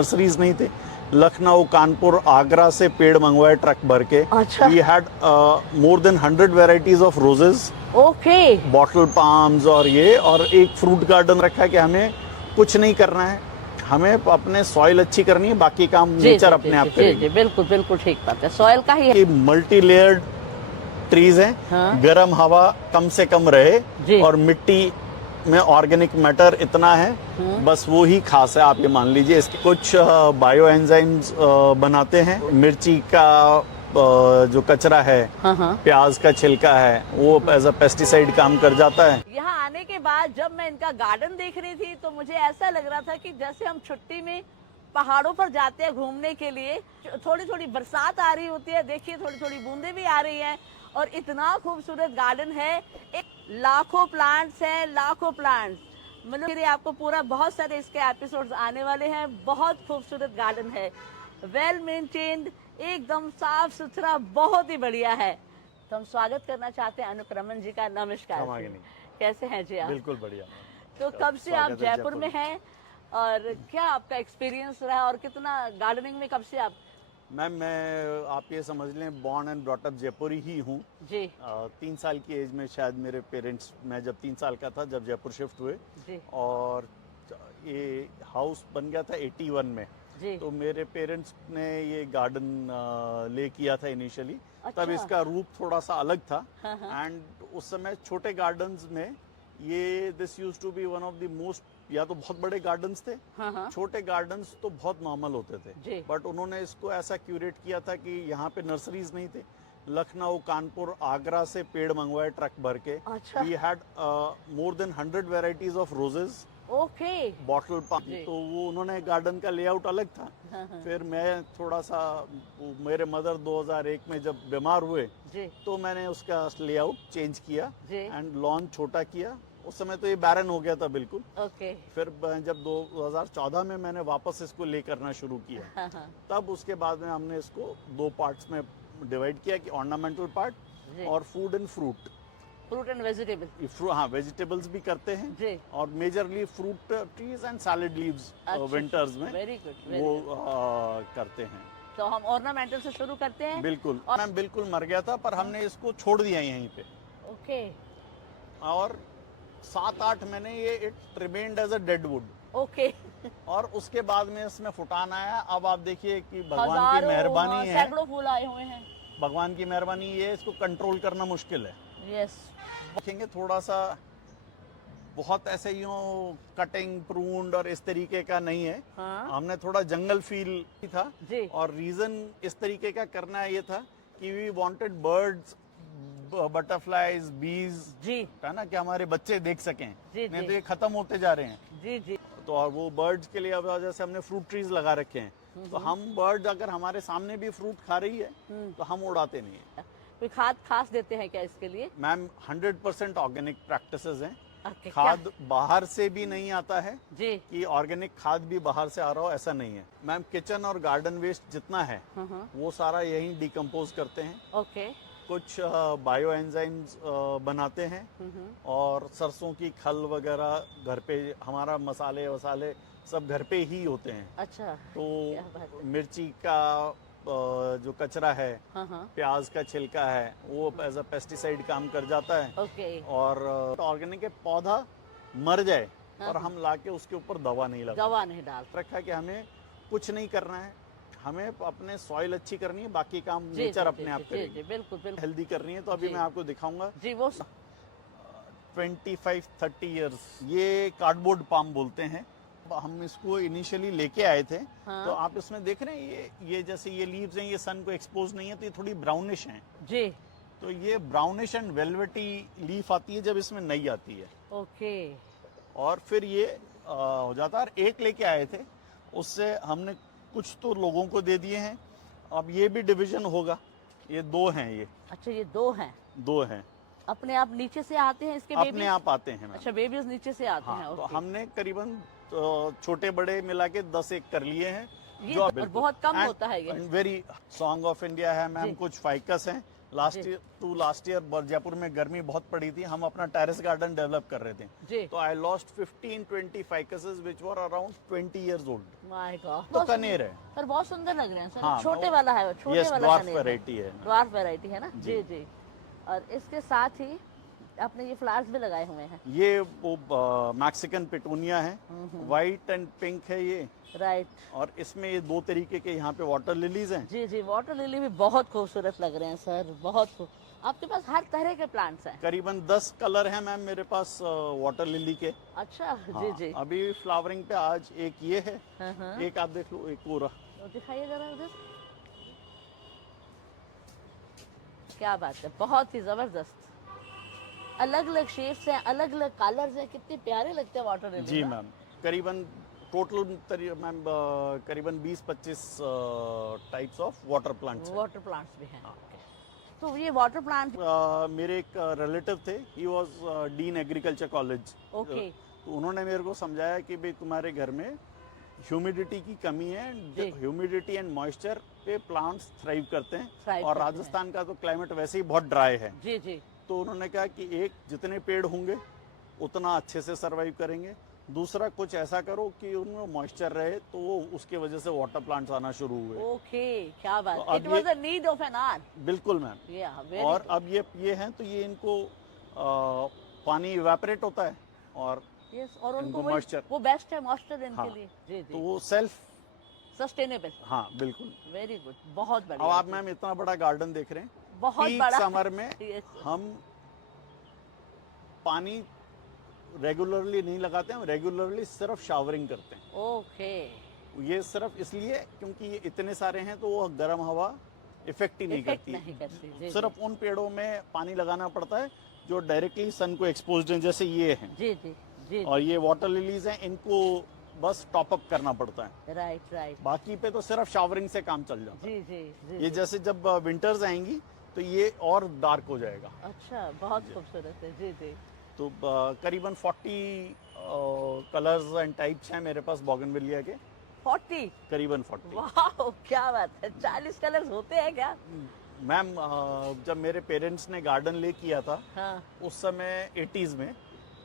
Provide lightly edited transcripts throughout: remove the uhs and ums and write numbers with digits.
Nurseries नहीं थे। लखनऊ, कानपुर, आगरा से पेड़ मंगवाए ट्रक भर के। अच्छा। We had more than 100 varieties of roses, okay. Bottle palms और ये, और एक फ्रूट गार्डन रखा है कि हमें कुछ नहीं करना है, हमें अपने सॉइल अच्छी करनी है, बाकी काम नेचर अपने आप करेगी। बिल्कुल बिल्कुल ठीक बात है, सॉइल का ही है। मल्टी लेयर्ड ट्रीज हैं। हाँ। गर्म हवा कम से कम रहे जी। और मिट्टी में ऑर्गेनिक मैटर इतना है, बस वो ही खास है। आप ये मान लीजिए, इसके कुछ बायो एंजाइम्स बनाते हैं। मिर्ची का जो कचरा है, हाँ। प्याज का छिलका है, वो एज अ पेस्टिसाइड काम कर जाता है। यहाँ आने के बाद जब मैं इनका गार्डन देख रही थी तो मुझे ऐसा लग रहा था कि जैसे हम छुट्टी में पहाड़ों पर जाते हैं घूमने के लिए, थोड़ी थोड़ी बरसात आ रही होती है, देखिए थोड़ी थोड़ी बूंदे भी आ रही हैं, और इतना खूबसूरत गार्डन है। एक लाखों प्लांट्स हैं, लाखों प्लांट्स, मतलब आपको पूरा, बहुत सारे इसके एपिसोड्स आने वाले हैं। बहुत खूबसूरत गार्डन है, वेल मेंटेन्ड, एकदम साफ सुथरा, बहुत ही बढ़िया है। तो हम स्वागत करना चाहते हैं अनुप रमन जी का। नमस्कार जी। कैसे हैं जी आप? बिल्कुल बढ़िया। तो कब से आप जयपुर में हैं और क्या आपका एक्सपीरियंस रहा, और कितना गार्डनिंग में कब से आप? मैम, मैं आप ये समझ लें born and brought up Jaipur ही हूँ जी। 3 साल की एज में शायद मेरे पेरेंट्स, मैं जब 3 साल का था जब जयपुर शिफ्ट हुए जी। और ये हाउस बन गया था 81 में। जी। तो मेरे पेरेंट्स ने ये गार्डन ले किया था इनिशियली। अच्छा। तब इसका रूप थोड़ा सा अलग था। हाँ। एंड उस समय छोटे गार्डन्स में ये this used to be one of the most, या तो बहुत बड़े गार्डन्स थे, हाँ। छोटे गार्डन्स तो बहुत नॉर्मल होते थे। जी। बट उन्होंने इसको ऐसा क्यूरेट किया था कि यहाँ पे नर्सरीज नहीं थे। लखनऊ, कानपुर, आगरा से पेड़ मंगवाए ट्रक भर के। अच्छा। We had more than 100 varieties of roses, okay. Bottle palm. तो वो उन्होंने गार्डन का लेआउट अलग था। हाँ। फिर मैं थोड़ा सा, मेरे मदर 2001 में जब बीमार हुए जी। तो मैंने उसका लेआउट चेंज किया जी। एंड लॉन छोटा किया। उस समय तो ये बैरन हो गया था बिल्कुल। ओके। फिर जब 2014 में मैंने वापस इसको ले करना शुरू किया, हाँ। तब उसके बाद में हमने इसको 2 पार्ट्स में डिवाइड किया कि ऑर्नामेंटल पार्ट और food and fruit and vegetable. हाँ, वेजिटेबल्स भी करते हैं जी। और majorly fruit trees and salad leaves winters में वेरी गुड, वो करते हैं। तो हम ऑर्नामेंटल से शुरू करते हैं। बिल्कुल। मैम बिल्कुल मर गया था, पर हमने इसको छोड़ दिया यहीं पे। ओके। और 7-8 महीने ये it remained as a dead wood. Okay. और उसके बाद में इसमें फुटान आया। अब आप देखिए कि भगवान की मेहरबानी है, सैकड़ों फूल आए हुए हैं। भगवान की मेहरबानी ये, इसको कंट्रोल करना मुश्किल है। यस। देखेंगे थोड़ा सा, बहुत ऐसे यूं कटिंग प्रून्ड और इस तरीके का नहीं है। हाँ। हमने थोड़ा जंगल फील था जी। और रीजन इस तरीके का करना ये था कि वी वांटेड बर्ड्स, बटरफ्लाईज, बीज, जी, है ना, कि हमारे बच्चे देख सकें। जी, नहीं जी। तो ये खत्म होते जा रहे हैं। जी जी। तो और वो बर्ड्स के लिए अब जैसे हमने फ्रूट ट्रीज लगा रखे हैं, तो हम बर्ड्स अगर हमारे सामने भी फ्रूट खा रही है तो हम उड़ाते नहीं है। कोई खाद खास देते हैं क्या इसके लिए? मैम 100% ऑर्गेनिक प्रैक्टिसेस हैं। Okay, खाद बाहर से भी नहीं आता है जी। कि ऑर्गेनिक खाद भी बाहर से आ रहा हो, ऐसा नहीं है। मैम किचन और गार्डन वेस्ट जितना है वो सारा यहीं डिकम्पोज करते हैं। ओके। कुछ बायो एंजाइम्स बनाते हैं और सरसों की खल वगैरह घर पे, हमारा मसाले वसाले सब घर पे ही होते हैं। अच्छा। तो मिर्ची का जो कचरा है, प्याज का छिलका है, वो एज अ पेस्टिसाइड काम कर जाता है। ओके। और ऑर्गेनिक पौधा मर जाए और हम लाके उसके ऊपर दवा नहीं डाल रखा है कि हमें कुछ नहीं करना है, हमें अपने सॉइल अच्छी करनी है, बाकी काम नेचर अपने आप करेगी। बिल्कुल हेल्दी करनी है। तो अभी मैं आपको दिखाऊंगा जी। वो 25-30 इयर्स, ये कार्डबोर्ड पाम बोलते हैं। हम इसको इनिशियली लेके आए थे। तो आप इसमें देख रहे हैं ये जैसे ये लीव्स हैं, ये सन को एक्सपोज नहीं है, तो ये थोड़ी ब्राउनिश हैं जी। तो ये ब्राउनिश एंड वेलवेटी लीफ आती है जब इसमें नई आती है। ओके। और फिर ये हो जाता है। एक लेके आए थे, उससे हमने कुछ तो लोगों को दे दिए हैं। अब ये भी डिवीजन होगा। ये 2 हैं ये। अच्छा, ये 2 हैं। 2 हैं। अपने आप नीचे से आते हैं इसके बेबीज? अपने आप आते हैं। अच्छा, बेबीज नीचे से आते हैं। तो हमने करीबन छोटे बड़े मिला के 10 कर लिए हैं। ये और बहुत कम होता है ये। वेरी सॉन्ग ऑफ इंडिया है मैम, कुछ फाइकस हैं, लास्ट ईयर जयपुर में गर्मी बहुत पड़ी थी, हम अपना टेरेस गार्डन डेवलप कर रहे थे, जी। तो I lost 15-20 ficuses which were around 20 years old. My God, तो कनेर है पर बहुत सुंदर लग रहे हैं सर। हाँ, छोटे वाला है, छोटे यस, वाला ड्वार्फ कनेर वैरायटी है। ड्वार्फ वैरायटी है ना। जी। जी जी। और इसके साथ ही आपने ये फ्लावर्स भी लगाए हुए हैं। ये वो मैक्सिकन पिटूनिया है, व्हाइट एंड पिंक है ये, राइट। और इसमें ये 2 तरीके के यहाँ पे वाटर लिलीज हैं। जी जी, वाटर लिली भी बहुत खूबसूरत लग रहे हैं सर, बहुत आपके पास हर तरह के प्लांट्स हैं। करीबन 10 कलर हैं मैम मेरे पास वाटर लिली के। अच्छा। हाँ, जी जी। अभी फ्लावरिंग पे आज एक ये है, हाँ। एक आप देख लो, एक पूरा। तो दिखाइए जरा उधर, क्या बात है, बहुत ही जबरदस्त। अलग अलग शेप्स हैं, अलग अलग कलर्स हैं, कितने प्यारे लगते हैं वाटर लिली। जी मैम, करीबन टोटल मैम करीबन 20-25 types of water plants. Water plants भी हैं। तो ये वाटर प्लांट मेरे एक रिलेटिव थे, he was dean agriculture college. Okay. तो उन्होंने मेरे को समझाया कि भाई तुम्हारे घर में ह्यूमिडिटी की कमी है, ह्यूमिडिटी एंड मॉइस्चर पे प्लांट्स थ्राइव करते हैं, और राजस्थान का तो क्लाइमेट वैसे ही बहुत ड्राई है। जी जी। तो उन्होंने कहा कि एक, जितने पेड़ होंगे उतना अच्छे से सरवाइव करेंगे, दूसरा कुछ ऐसा करो कि उनमें मॉइस्चर रहे, तो वो उसके वजह से वाटर प्लांट्स आना शुरू हुए। ओके, क्या बात, तो it was a need of an art. बिल्कुल मैम। और अब ये हैं तो ये इनको पानी इवेपोरेट होता है, और यस, और उनको मॉइस्चर, वो बेस्ट है मॉइस्चर इनके हाँ, लिए। जी जी। तो वो सेल्फ सस्टेनेबल। हाँ बिल्कुल। वेरी गुड, बहुत बढ़िया। अब आप मैम इतना बड़ा गार्डन देख रहे हैं, बहुत बड़ा। समर में हम पानी रेगुलरली नहीं लगाते, हम रेगुलरली सिर्फ शावरिंग करते हैं। ओके। ये सिर्फ इसलिए क्योंकि ये इतने सारे हैं, तो वो गर्म हवा इफेक्ट ही नहीं करती। जी, सिर्फ उन पेड़ों में पानी लगाना पड़ता है जो डायरेक्टली सन को एक्सपोज्ड हैं, जैसे ये हैं। जी जी जी। और ये वाटर लिलीज हैं, इनको बस टॉप अप करना पड़ता है। Right right. बाकी पे तो सिर्फ शावरिंग से काम चल जाता है। जी जी जी। ये जैसे जब विंटर्स आएंगी तो ये और डार्क हो जाएगा। अच्छा, बहुत खूबसूरत है। जी जी। तो करीबन 40 कलर्स एंड टाइप्स हैं मेरे पास बोगनविलिया के। 40? करीबन 40। वाह, क्या बात है, 40 कलर्स होते हैं क्या? मैम जब मेरे पेरेंट्स ने गार्डन ले किया था, हाँ। उस समय 80s में,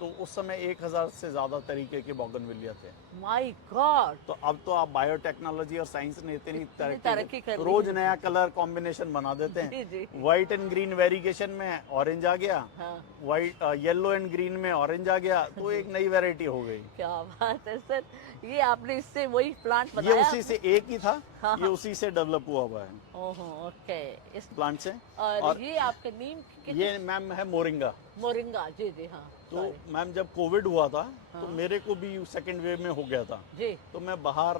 तो उस समय 1000 से ज्यादा तरीके के बोगनविलिया थे। My God. तो अब तो आप बायोटेक्नोलॉजी और साइंस ने इतनी तरक्की कर ली। रोज नया कलर कॉम्बिनेशन बना देते जी, हैं। जी। व्हाइट एंड ग्रीन वेरिएशन में ऑरेंज आ गया, हाँ। व्हाइट येलो एंड ग्रीन में ऑरेंज आ गया, तो एक नई वैरायटी हो गई। क्या बात है सर, ये आपने इससे वही प्लांट बनाया? ये उसी से एक ही था। हाँ, ये उसी से डेवलप हुआ हुआ है। ओहो, ओके। इस प्लांट से। और ये आपके नीम ये मैम है मोरिंगा। मोरिंगा। जी जी। हाँ। तो मैम जब कोविड हुआ था, तो मेरे को भी सेकेंड वेव में हो गया था। जी। तो मैं बाहर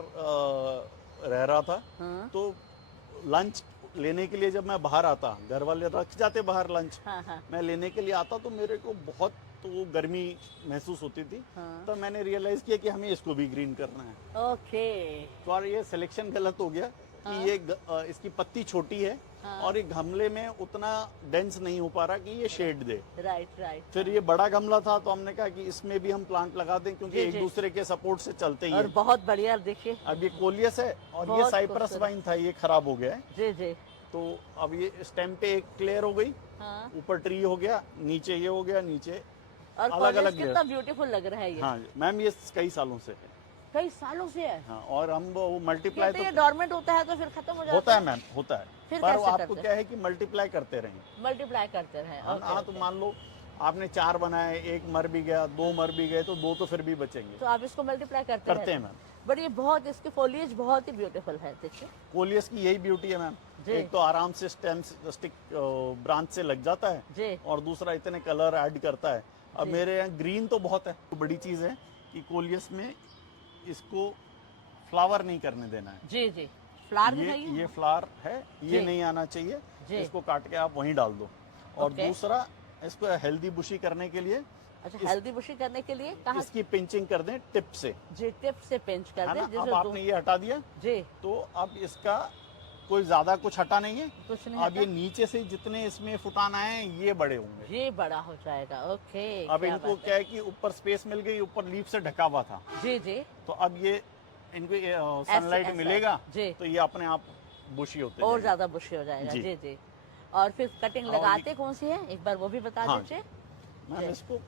रह रहा था। हाँ। तो लंच लेने के लिए जब मैं बाहर आता, घर वाले रख जाते बाहर लंच, हाँ। मैं लेने के लिए आता, तो मेरे को बहुत तो गर्मी महसूस होती थी। हाँ। तो मैंने रियलाइज किया कि हमें इसको भी ग्रीन करना है। ओके। तो और ये सिलेक्शन गलत हो गया कि ये इसकी पत्ती छोटी है, और ये गमले में उतना डेंस नहीं हो पा रहा कि ये शेड दे। Right right. फिर ये बड़ा गमला था, तो हमने कहा कि इसमें भी हम प्लांट लगा दें, क्योंकि एक दूसरे के सपोर्ट से चलते ही और हैं। बहुत बढ़िया, देखिए। अब ये कोलियस है, और ये साइप्रस वाइन था, ये खराब हो गया है। जी जी। तो अब ये स्टेम पे एक क्लियर हो गई, हाँ। ऊपर ट्री हो गया, नीचे ये हो गया, नीचे और अलग अलग कितना ब्यूटीफुल लग रहा है ये। हाँ मैम, ये कई सालों से है। कई सालों से है। हाँ, और हम वो मल्टीप्लाई तो डॉर्मेंट होता है तो फिर खत्म हो जाता होता है मैम, होता है। फिर पर कैसे आपको करते क्या है कि मल्टीप्लाई करते रहें। मल्टीप्लाई करते रहे। हाँ, तो मान लो आपने 4 बनाए, 1 मर भी गया, 2 मर भी गए, तो 2 तो फिर भी बचेंगे। तो आप इसको मल्टीप्लाई करते हैं मैम। बट ये बहुत, इसके फोलिएज बहुत ही ब्यूटीफुल है, देखिए। कोलियस की यही ब्यूटी है मैम, एक तो आराम से स्टेम स्टिक ब्रांच से लग जाता है जी। और दूसरा इतने कलर ऐड करता है। अब मेरे यहाँ ग्रीन तो बहुत है। तो बड़ी चीज है कि कोलियस में इसको फ्लावर नहीं करने देना है। जी जी। फ्लावर ये फ्लावर है, ये नहीं आना चाहिए, इसको काट के आप वहीं डाल दो। और दूसरा, इसको हेल्दी बुशी करने के लिए, अच्छा, हेल्दी बुशी करने के लिए कहाँ? इसकी पिंचिंग कर दें टिप से। जी, टिप से पिंच कर दें। अब आपने ये हटा दिया जी, तो अब इसका कोई ज्यादा कुछ हटा नहीं है। कुछ नहीं अब ये नीचे से जितने इसमें फुटान आए ये बड़े होंगे, ये बड़ा हो जाएगा। ओके। अब इनको क्या है कि ऊपर स्पेस मिल गई, ऊपर लीफ से ढका हुआ था। जी जी। तो अब ये इनको सनलाइट मिलेगा, जी, तो ये अपने आप बुशी होते और ज्यादा बुशी हो जाएगा। जी जी। और फिर कटिंग और लगाते कौन सी है, एक बार वो भी बता हाँ दीजिए। मैम, जी। इसको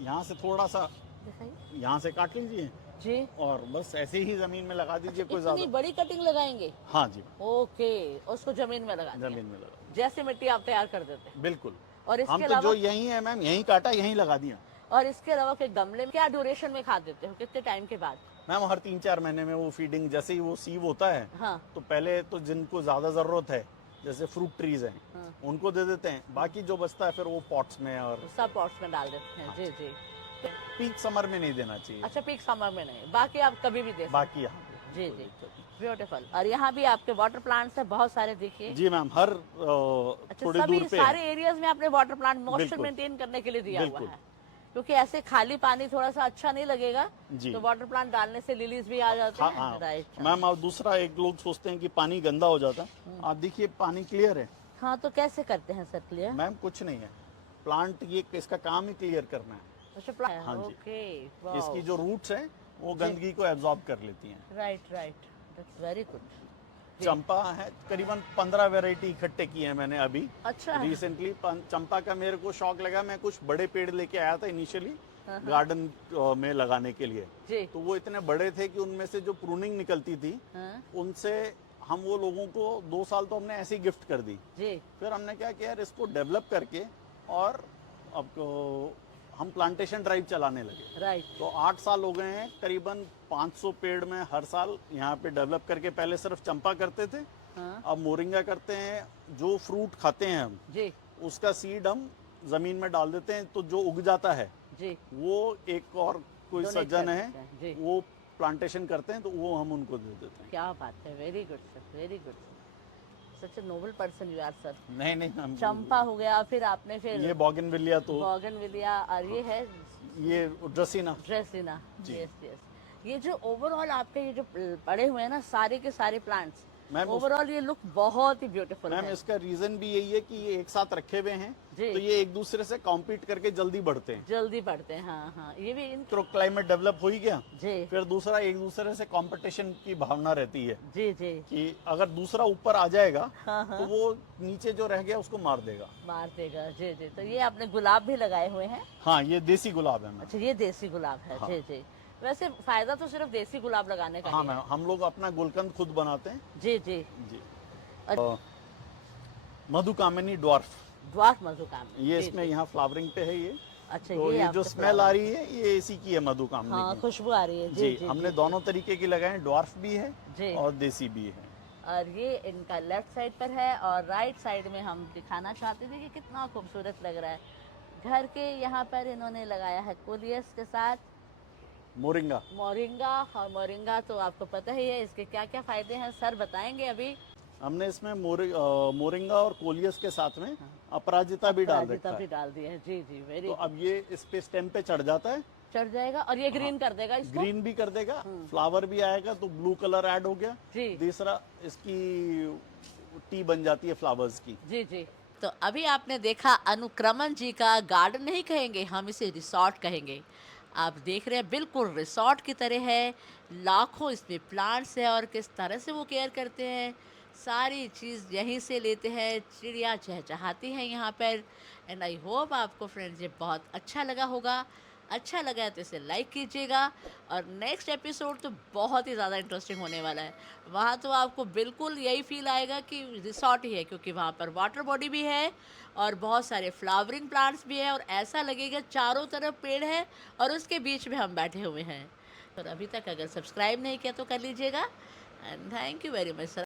यहाँ से थोड़ा सा दिखाइए। यहाँ से काट लीजिए जी। और बस ऐसे ही जमीन में लगा दीजिए, कोई इतनी ज्यादा। बड़ी कटिंग लगाएंगे? हाँ जी, ओके, उसको जमीन में लगा दिया, जमीन में लगा जैसे मिट्टी आप तैयार कर देते हैं। बिल्कुल। और हम इसके तो अलावा जो यही है मैम, यही काटा यही लगा दिया। और इसके अलावा के गमले में क्या ड्यूरेशन में खाद देते हो, कितने टाइम के बाद? मैम हर 3-4 महीने में वो फीडिंग, जैसे ही वो सीव होता है हाँ। तो पहले तो जिनको ज्यादा जरूरत है, जैसे फ्रूट ट्रीज हैं, हाँ। उनको दे देते हैं, बाकी जो बचता है फिर वो पॉट्स में और सब पॉट्स में डाल देते हैं। जी जी। पीक समर में नहीं देना चाहिए। अच्छा, पीक समर में नहीं, बाकी आप कभी भी दे सकते बाकी यहाँ हैं। पे जी कोई जी, दिक्कत नहीं। ब्यूटीफुल। और यहाँ भी आपके वाटर प्लांट्स है बहुत सारे, देखिए। जी मैम, हर अच्छा, थोड़ी सभी दूर पे सारे एरियाज में आपने वाटर प्लांट मॉइस्चर बिल्कुल। मेंटेन करने के लिए दिया हुआ बिल्कुल। है, क्योंकि ऐसे खाली पानी थोड़ा सा अच्छा नहीं लगेगा, जी। तो वाटर प्लांट डालने से लिलीज भी आ जाते हाँ हैं। हाँ राइट मैम, और दूसरा एक लोग सोचते हैं कि पानी गंदा हो जाता है, आप देखिए पानी क्लियर है हाँ, तो कैसे करते हैं सर क्लियर? मैम, कुछ नहीं है। प्लांट ये इसका काम ही क्लियर करना है। अच्छा, प्लांट, हाँ जी। ओके, इसकी जो रूट्स हैं वो गंदगी को एब्जॉर्ब कर लेती हैं। Right right, that's very good. चंपा है, करीबन 15 वैरायटी इकट्ठे की है मैंने अभी अच्छा। रिसेंटली। चंपा का मेरे को शौक लगा, मैं कुछ बड़े पेड़ लेके आया था इनिशियली गार्डन में लगाने के लिए, जी। तो वो इतने बड़े थे कि उनमें से जो प्रूनिंग निकलती थी, हाँ। उनसे हम वो लोगों को 2 साल तो हमने ऐसे ही गिफ्ट कर दी। जी। फिर हमने क्या किया यार, इसको डेवलप करके और अब हम प्लांटेशन ड्राइव चलाने लगे। राइट। तो 8 साल हो गए हैं, करीबन 500 पेड़ में हर साल यहाँ पे डेवलप करके, पहले सिर्फ चंपा करते थे, हाँ। अब मोरिंगा करते हैं। जो फ्रूट खाते हैं हम, जी उसका सीड हम जमीन में डाल देते हैं, तो जो उग जाता है जी, वो एक और कोई Donate सज्जन कर है, देते हैं, जी। वो प्लांटेशन करते हैं, तो वो हम उनको दे देते हैं। क्या बात है, very good sir, very good. Such a noble person you are sir. नहीं हम चंपा हो गया, फिर आपने फिर ये बॉगनविलिया, तो बॉगनविलिया, और ये है ये ड्रेसिना। ड्रेसिना। जी। Yes yes. ये जो ओवरऑल आपके ये जो पड़े हुए हैं ना सारे के सारे प्लांट्स, मैम ओवरऑल ये लुक बहुत ही ब्यूटीफुल मैम है। इसका रीजन भी यही है कि ये एक साथ रखे हुए हैं, जी। तो ये एक दूसरे से कॉम्पीट करके जल्दी बढ़ते हैं। जल्दी बढ़ते हैं, हाँ हाँ, ये भी इन। तो क्लाइमेट डेवलप हो ही गया, जी फिर दूसरा एक दूसरे से कंपटीशन की भावना रहती है जी जी, कि अगर दूसरा ऊपर आ जाएगा हाँ हाँ, तो वो नीचे जो रह गया उसको मार देगा। मार देगा। जी जी, तो ये आपने गुलाब भी लगाए हुए हैं? हाँ, ये देसी गुलाब है मैम। अच्छा, ये देसी गुलाब है। हाँ। जी जी, वैसे फायदा तो सिर्फ देसी गुलाब लगाने का हाँ ही है। मैम, हम लोग अपना गुलकंद खुद बनाते हैं। जी जी। जी। अच्छा। मधुकामिनी ड्वार्फ, ड्वार्फ मधुकाम, ये जी, इसमें जी। यहाँ फ्लावरिंग पे है ये। अच्छा, तो ये जो आपके स्मेल आ रही है ये इसी की है, मधुकामिनी हाँ, की। खुशबू आ रही है। जी जी, जी, हमने जी, दोनों तरीके की लगाए हैं, ड्वार्फ भी है जी। और देसी भी है। और ये इनका लेफ्ट साइड पर है, और राइट साइड में हम दिखाना चाहते थे कि कितना खूबसूरत लग रहा है। घर के यहाँ पर इन्होंने लगाया है कोलियस के साथ मोरिंगा। मोरिंगा, और मोरिंगा तो आपको पता ही है इसके क्या क्या फायदे हैं, सर बताएंगे अभी। हमने इसमें मोरिंगा और कोलियस के साथ में अपराजिता भी डाल अपराजिता रखा भी है। डाल दिया है। जी जी, वेरी तो अब ये इस पे स्टेम पे चढ़ जाता है, चढ़ जाएगा, और ये ग्रीन कर देगा इसको। ग्रीन भी कर देगा, फ्लावर भी आएगा, तो ब्लू कलर ऐड हो गया। जी। तीसरा इसकी टी बन जाती है फ्लावर्स की। जी जी। तो अभी आपने देखा अनुक्रमण जी का गार्डन नहीं कहेंगे, हम इसे रिसॉर्ट कहेंगे। आप देख रहे हैं बिल्कुल रिसॉर्ट की तरह है, लाखों इसमें प्लांट्स है, और किस तरह से वो केयर करते हैं, सारी चीज़ यहीं से लेते हैं। चिड़िया चहचहाती हैं यहाँ पर। एंड आई होप आपको फ्रेंड्स ये बहुत अच्छा लगा होगा। अच्छा लगा है तो इसे लाइक कीजिएगा, और नेक्स्ट एपिसोड तो बहुत ही ज़्यादा इंटरेस्टिंग होने वाला है। वहाँ तो आपको बिल्कुल यही फील आएगा कि रिसॉर्ट ही है, क्योंकि वहाँ पर वाटर बॉडी भी है और बहुत सारे फ्लावरिंग प्लांट्स भी है, और ऐसा लगेगा चारों तरफ पेड़ है और उसके बीच में हम बैठे हुए हैं। और अभी तक अगर सब्सक्राइब नहीं किया तो कर लीजिएगा। And thank you very much sir.